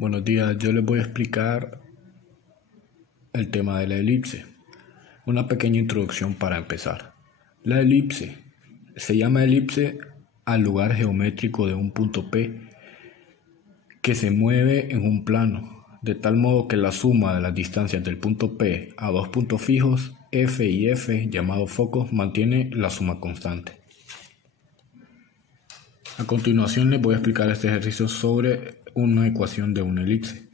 Buenos días, yo les voy a explicar el tema de la elipse. Una pequeña introducción para empezar. La elipse se llama elipse al lugar geométrico de un punto P que se mueve en un plano, de tal modo que la suma de las distancias del punto P a dos puntos fijos, F y F, llamados focos, mantiene la suma constante. A continuación les voy a explicar este ejercicio sobre una ecuación de una elipse.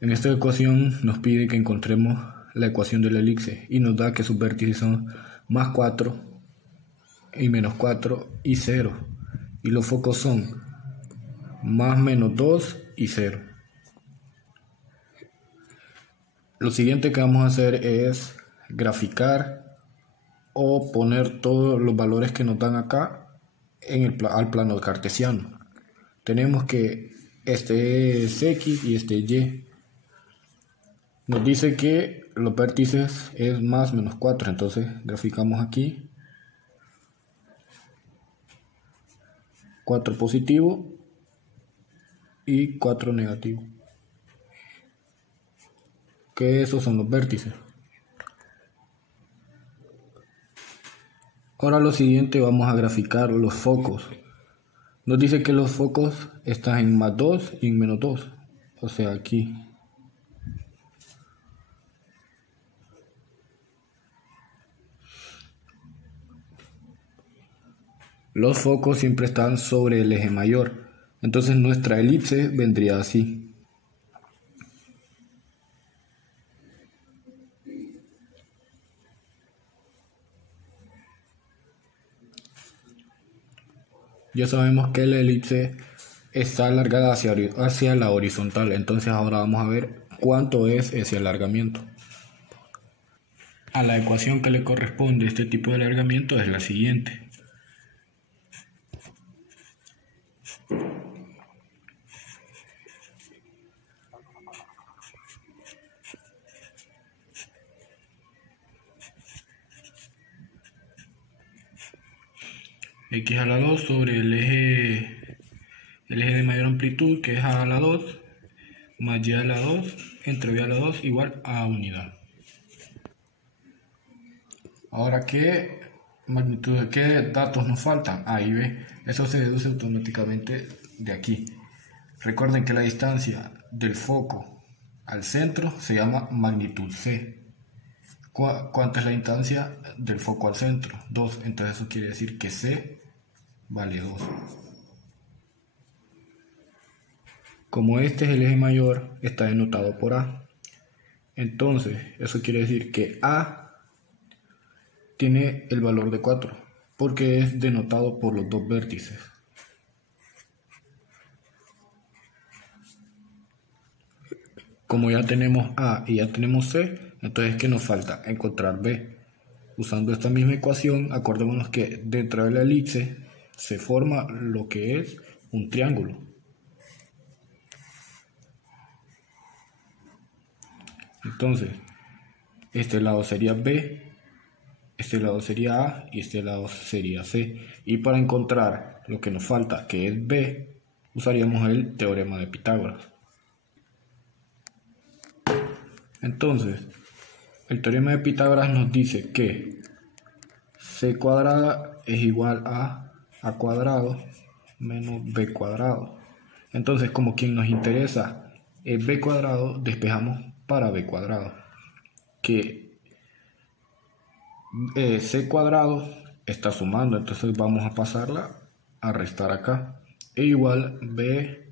En esta ecuación nos pide que encontremos la ecuación de la elipse y nos da que sus vértices son más 4 y menos 4 y 0, y los focos son más menos 2 y 0. Lo siguiente que vamos a hacer es graficar o poner todos los valores que nos dan acá al plano cartesiano. Tenemos que este es X y este es Y. Nos dice que los vértices es más menos 4, entonces graficamos aquí 4 positivo y 4 negativo, que esos son los vértices. Ahora lo siguiente, vamos a graficar los focos. Nos dice que los focos están en más 2 y en menos 2, o sea aquí. Los focos siempre están sobre el eje mayor, entonces nuestra elipse vendría así. Ya sabemos que la elipse está alargada hacia la horizontal, entonces ahora vamos a ver cuánto es ese alargamiento. A la ecuación que le corresponde este tipo de alargamiento es la siguiente. X a la 2 sobre el eje de mayor amplitud, que es A a la 2, más Y a la 2, entre B a la 2 igual a unidad. Ahora, ¿qué magnitud, qué datos nos faltan? A y B. Eso se deduce automáticamente de aquí. Recuerden que la distancia del foco al centro se llama magnitud C. ¿Cuánta es la distancia del foco al centro? 2. Entonces eso quiere decir que C vale 2. Como este es el eje mayor, está denotado por A. Entonces eso quiere decir que A tiene el valor de 4, porque es denotado por los dos vértices. Como ya tenemos A y ya tenemos C, entonces ¿qué nos falta? Encontrar B. Usando esta misma ecuación, acordémonos que dentro de la elipse se forma lo que es un triángulo. Entonces, este lado sería B, este lado sería A y este lado sería C. Y para encontrar lo que nos falta, que es B, usaríamos el teorema de Pitágoras. Entonces, el teorema de Pitágoras nos dice que C cuadrada es igual a A cuadrado menos B cuadrado. Entonces, como quien nos interesa es B cuadrado, despejamos para B cuadrado, que C cuadrado está sumando, entonces vamos a pasarla a restar acá. E igual B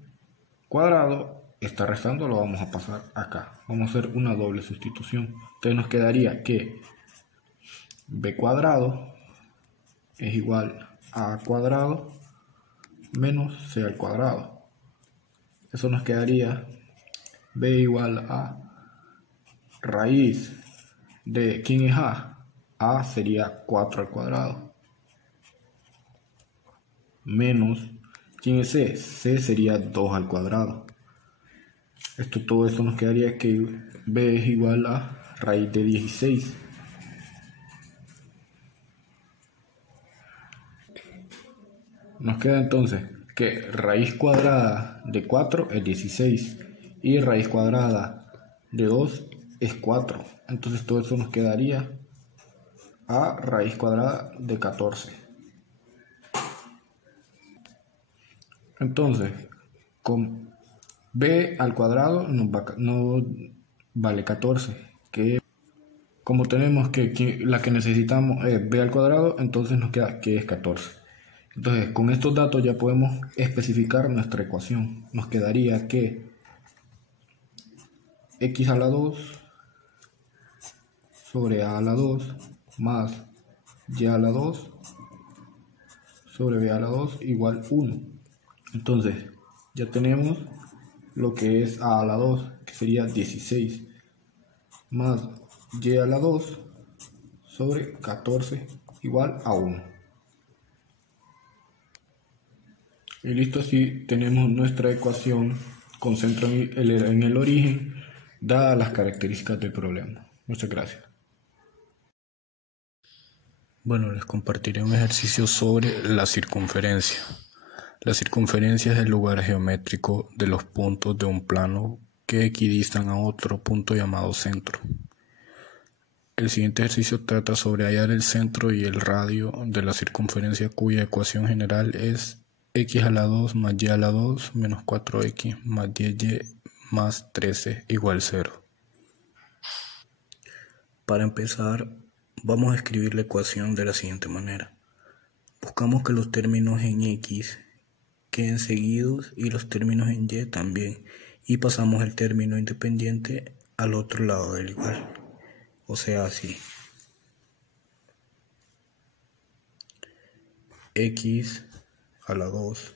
cuadrado está restando, lo vamos a pasar acá. Vamos a hacer una doble sustitución. Entonces nos quedaría que B cuadrado es igual a A cuadrado menos C al cuadrado. Eso nos quedaría B igual a raíz de, ¿quién es A? A sería 4 al cuadrado. Menos, ¿quién es C? C sería 2 al cuadrado. Todo esto nos quedaría que B es igual a raíz de 16. Nos queda entonces que raíz cuadrada de 4 es 16 y raíz cuadrada de 2 es 4. Entonces todo eso nos quedaría a raíz cuadrada de 14. Entonces, con b al cuadrado no vale 14, que como tenemos que la que necesitamos es b al cuadrado, entonces nos queda que es 14. Entonces, con estos datos ya podemos especificar nuestra ecuación. Nos quedaría que x a la 2 sobre a la 2 más y a la 2 sobre b a la 2 igual 1. Entonces, ya tenemos lo que es a la 2, que sería 16, más y a la 2 sobre 14 igual a 1. Y listo, así tenemos nuestra ecuación con centro en el origen, dadas las características del problema. Muchas gracias. Bueno, les compartiré un ejercicio sobre la circunferencia. La circunferencia es el lugar geométrico de los puntos de un plano que equidistan a otro punto llamado centro. El siguiente ejercicio trata sobre hallar el centro y el radio de la circunferencia, cuya ecuación general es x a la 2 más y a la 2 menos 4x más 10y más 13 igual 0. Para empezar, vamos a escribir la ecuación de la siguiente manera. Buscamos que los términos en x queden seguidos y los términos en y también, y pasamos el término independiente al otro lado del igual, o sea, así. X a la 2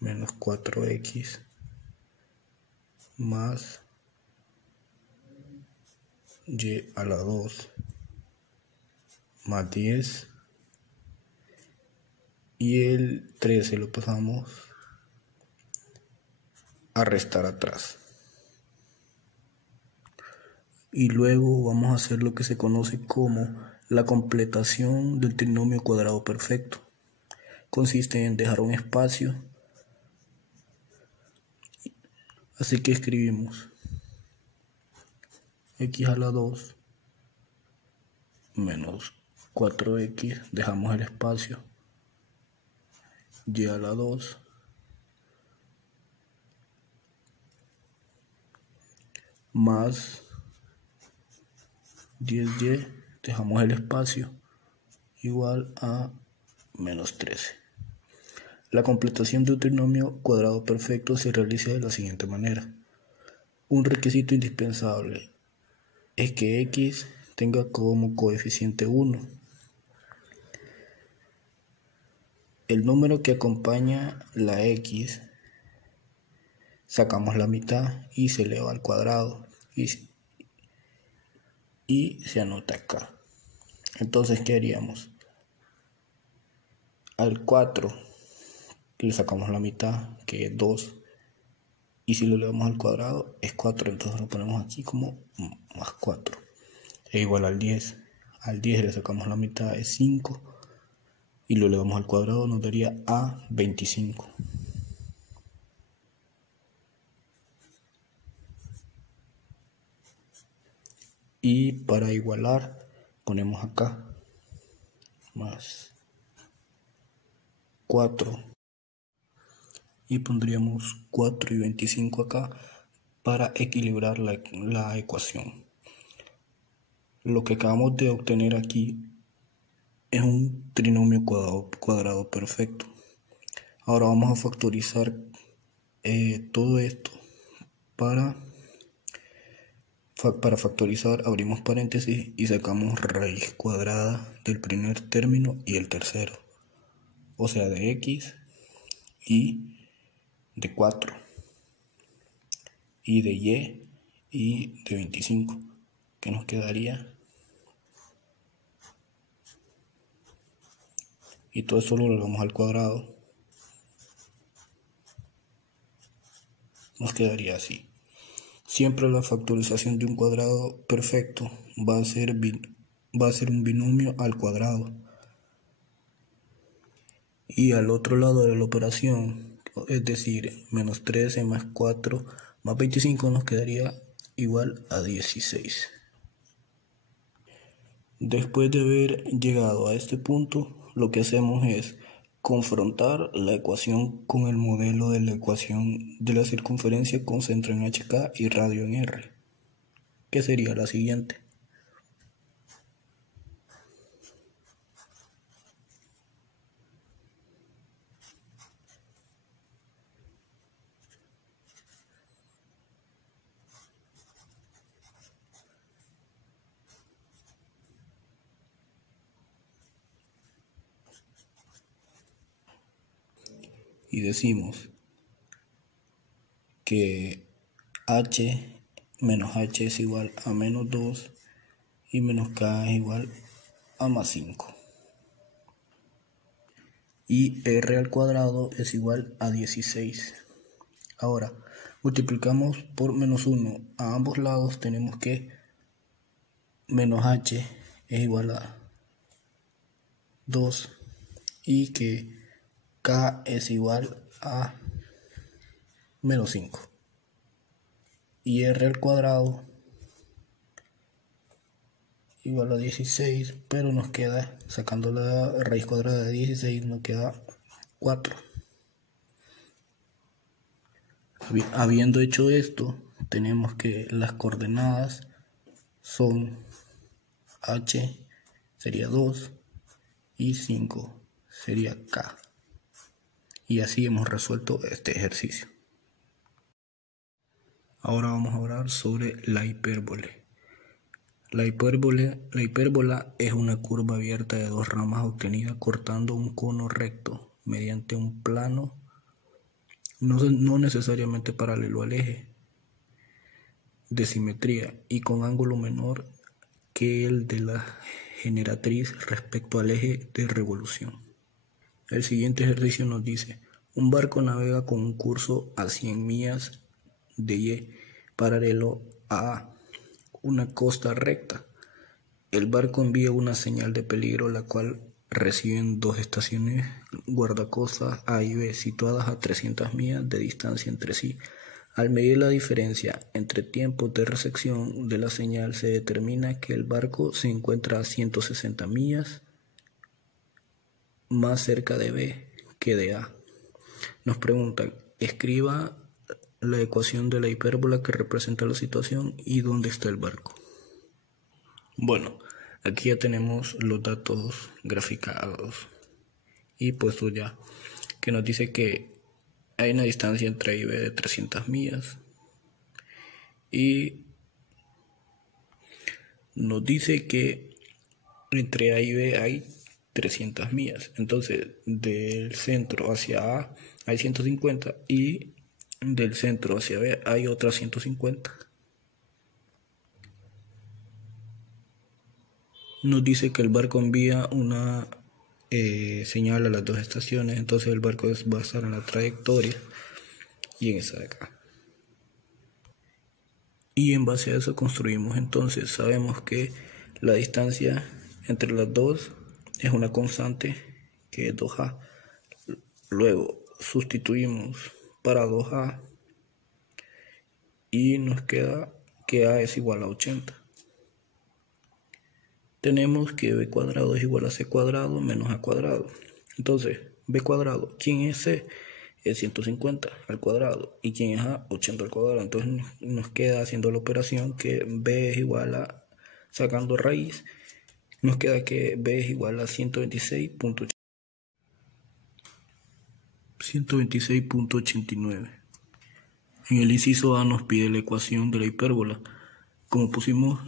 menos 4x más y a la 2 más 10, y el 13 lo pasamos a restar atrás. Y luego vamos a hacer lo que se conoce como la completación del trinomio cuadrado perfecto. Consiste en dejar un espacio, así que escribimos x a la 2 menos 4x, dejamos el espacio, y a la 2 más 10y, dejamos el espacio, igual a menos 13. La completación de un trinomio cuadrado perfecto se realiza de la siguiente manera. Un requisito indispensable es que x tenga como coeficiente 1. El número que acompaña la x sacamos la mitad y se eleva al cuadrado y se anota acá. Entonces, ¿qué haríamos? Al 4 le sacamos la mitad, que es 2, y si lo elevamos al cuadrado es 4, entonces lo ponemos aquí como más 4. Es igual al 10. Al 10 le sacamos la mitad, es 5, y lo elevamos al cuadrado, nos daría a 25. Y para igualar ponemos acá más 4 y pondríamos 4 y 25 acá para equilibrar la ecuación. Lo que acabamos de obtener aquí es un trinomio cuadrado perfecto. Ahora vamos a factorizar todo esto. Para factorizar abrimos paréntesis y sacamos raíz cuadrada del primer término y el tercero, o sea de x y de 4 y de y de 25, que nos quedaría, y todo eso lo elevamos al cuadrado, nos quedaría así. Siempre la factorización de un cuadrado perfecto va a ser un binomio al cuadrado. Y al otro lado de la operación, es decir, menos 13 más 4 más 25 nos quedaría igual a 16. Después de haber llegado a este punto, lo que hacemos es confrontar la ecuación con el modelo de la ecuación de la circunferencia con centro en HK y radio en R, que sería la siguiente. Y decimos que h menos h es igual a menos 2 y menos k es igual a más 5. Y r al cuadrado es igual a 16. Ahora, multiplicamos por menos 1. A ambos lados tenemos que menos h es igual a 2 y que k es igual a menos 5. Y r al cuadrado igual a 16, pero nos queda, sacando la raíz cuadrada de 16, nos queda 4. Habiendo hecho esto, tenemos que las coordenadas son h sería 2 y 5 sería k. Y así hemos resuelto este ejercicio. Ahora vamos a hablar sobre la hipérbole. La hipérbola es una curva abierta de dos ramas obtenida cortando un cono recto mediante un plano no necesariamente paralelo al eje de simetría y con ángulo menor que el de la generatriz respecto al eje de revolución. El siguiente ejercicio nos dice: un barco navega con un curso a 100 millas de Y paralelo a una costa recta. El barco envía una señal de peligro, la cual reciben dos estaciones guardacostas A y B situadas a 300 millas de distancia entre sí. Al medir la diferencia entre tiempos de recepción de la señal, se determina que el barco se encuentra a 160 millas más cerca de B que de A. Nos preguntan: escriba la ecuación de la hipérbola que representa la situación y dónde está el barco. Bueno, aquí ya tenemos los datos graficados y puestos ya, que nos dice que hay una distancia entre A y B de 300 millas y nos dice que entre A y B hay 300 millas. Entonces, del centro hacia A hay 150 y del centro hacia B hay otras 150. Nos dice que el barco envía una señal a las dos estaciones, entonces el barco va a estar en la trayectoria y en esa de acá. Y en base a eso construimos. Entonces sabemos que la distancia entre las dos es una constante que es 2a. Luego sustituimos para 2a y nos queda que a es igual a 80. Tenemos que b cuadrado es igual a c cuadrado menos a cuadrado. Entonces, b cuadrado, ¿quién es c? Es 150 al cuadrado. ¿Y quién es a? 80 al cuadrado. Entonces nos queda, haciendo la operación, que b es igual a, sacando raíz, nos queda que b es igual a 126.89. En el inciso A nos pide la ecuación de la hipérbola. Como pusimos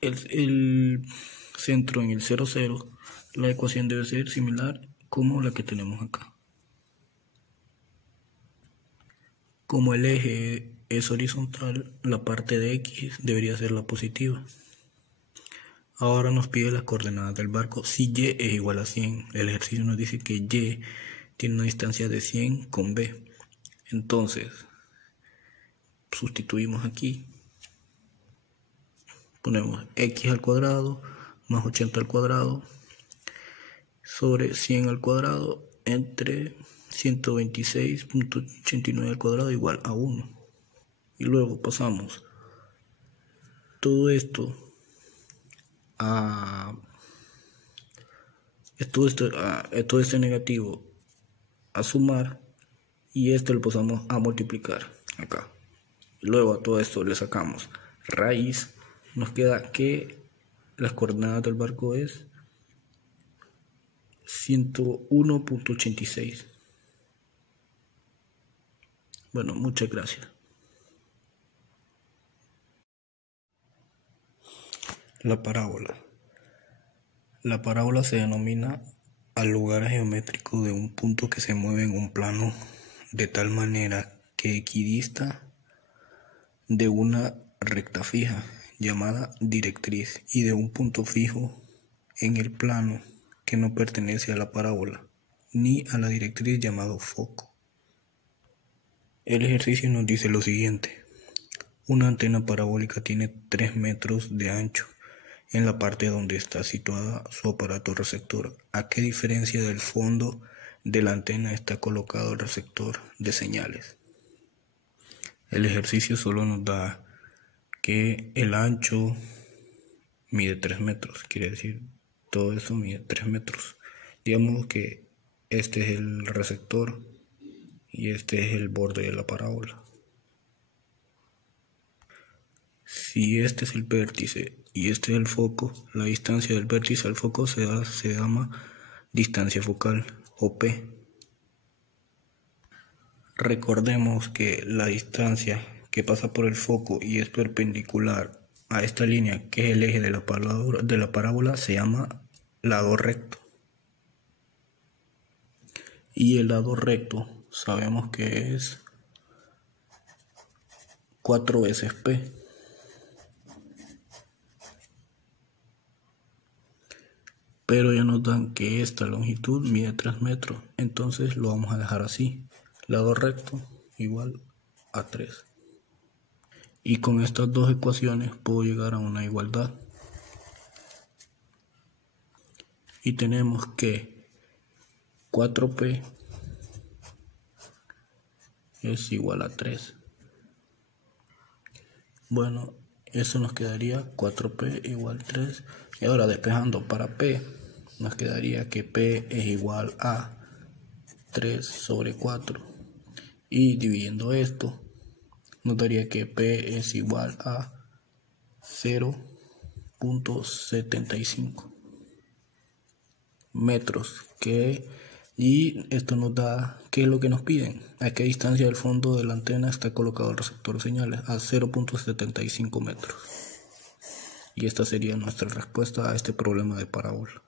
el centro en el 0, 0, la ecuación debe ser similar como la que tenemos acá. Como el eje es horizontal, la parte de X debería ser la positiva. Ahora nos pide las coordenadas del barco. Si Y es igual a 100, el ejercicio nos dice que Y tiene una distancia de 100 con B. Entonces, sustituimos aquí. Ponemos X al cuadrado más 80 al cuadrado sobre 100 al cuadrado entre 126.89 al cuadrado igual a 1. Y luego pasamos todo esto a todo este negativo a sumar, y esto lo pasamos a multiplicar acá. Luego a todo esto le sacamos raíz. Nos queda que las coordenadas del barco es 101.86. Bueno, muchas gracias. La parábola. La parábola se denomina al lugar geométrico de un punto que se mueve en un plano de tal manera que equidista de una recta fija llamada directriz y de un punto fijo en el plano que no pertenece a la parábola ni a la directriz llamado foco. El ejercicio nos dice lo siguiente: una antena parabólica tiene 3 metros de ancho en la parte donde está situada su aparato receptor. ¿A qué diferencia del fondo de la antena está colocado el receptor de señales? El ejercicio solo nos da que el ancho mide 3 metros, quiere decir todo eso mide 3 metros. Digamos que este es el receptor y este es el borde de la parábola. Si este es el vértice y este es el foco, la distancia del vértice al foco se llama distancia focal o P. Recordemos que la distancia que pasa por el foco y es perpendicular a esta línea, que es el eje de la parábola, se llama lado recto. Y el lado recto sabemos que es 4 veces P. Pero ya nos dan que esta longitud mide 3 metros, entonces lo vamos a dejar así: lado recto igual a 3. Y con estas dos ecuaciones puedo llegar a una igualdad. Y tenemos que 4P es igual a 3. Bueno, eso nos quedaría 4P igual a 3. Y ahora despejando para P, nos quedaría que P es igual a 3 sobre 4. Y dividiendo esto, nos daría que P es igual a 0.75 metros. Y esto nos da qué es lo que nos piden: a qué distancia del fondo de la antena está colocado el receptor de señales, a 0.75 metros. Y esta sería nuestra respuesta a este problema de parábola.